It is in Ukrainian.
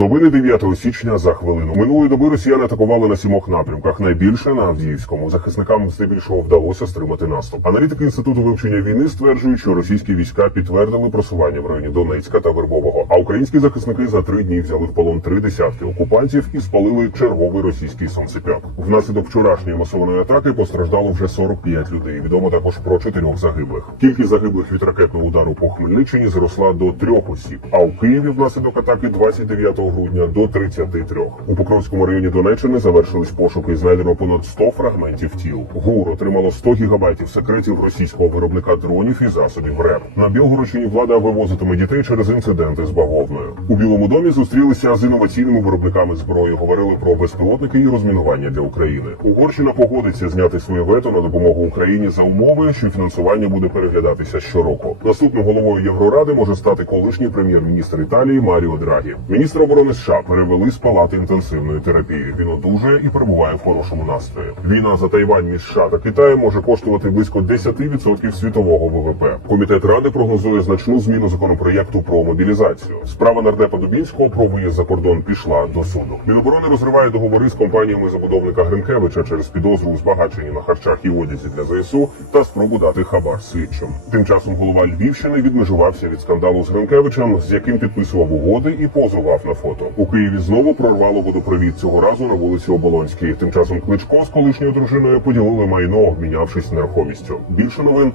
Новини 9 січня за хвилину. Минулої доби росіяни атакували на сімох напрямках. Найбільше на Авдіївському. Захисникам здебільшого вдалося стримати наступ. Аналітики інституту вивчення війни стверджують, що російські війська підтвердили просування в районі Донецька та Вербового. А українські захисники за три дні взяли в полон три десятки окупантів і спалили черговий російський сонцепьок. Внаслідок вчорашньої масованої атаки постраждало вже 45 людей. Відомо також про чотирьох загиблих. Кількість загиблих від ракетного удару по Хмельниччині зросла до трьох осіб. А у Києві внаслідок атаки 29 грудня до 33. У Покровському районі Донеччини завершились пошуки. і Знайдено понад 100 фрагментів тіл. ГУР отримало 100 гігабайтів секретів російського виробника дронів і засобів РЕП. На Білгородщині влада вивозитиме дітей через інциденти з бавовною. У Білому домі зустрілися з інноваційними виробниками зброї. Говорили про безпілотники і розмінування для України. Угорщина погодиться зняти своє вето на допомогу Україні за умови, що фінансування буде переглядатися щороку. Наступним головою Євроради може стати колишній прем'єр-міністр Італії Маріо Драгі. Міністр оборони США перевели з палати інтенсивної терапії. Він одужує і перебуває в хорошому настрої. Війна за Тайвань між США та Китаєм може коштувати близько 10% світового ВВП. Комітет ради прогнозує значну зміну законопроєкту про мобілізацію. Справа нардепа Дубінського про виїзд за кордон пішла до суду. Міноборони розриває договори з компаніями забудовника Гринкевича через підозру у збагаченні на харчах і одязі для ЗСУ та спробу дати хабар слідчим. Тим часом голова Львівщини відмежувався від скандалу з Гринкевичем, з яким підписував угоди і позував на фото. У Києві знову прорвало водопровід цього разу на вулиці Оболонській. Тим часом Кличко з колишньою дружиною поділили майно, обмінявшись нерухомістю. Більше новин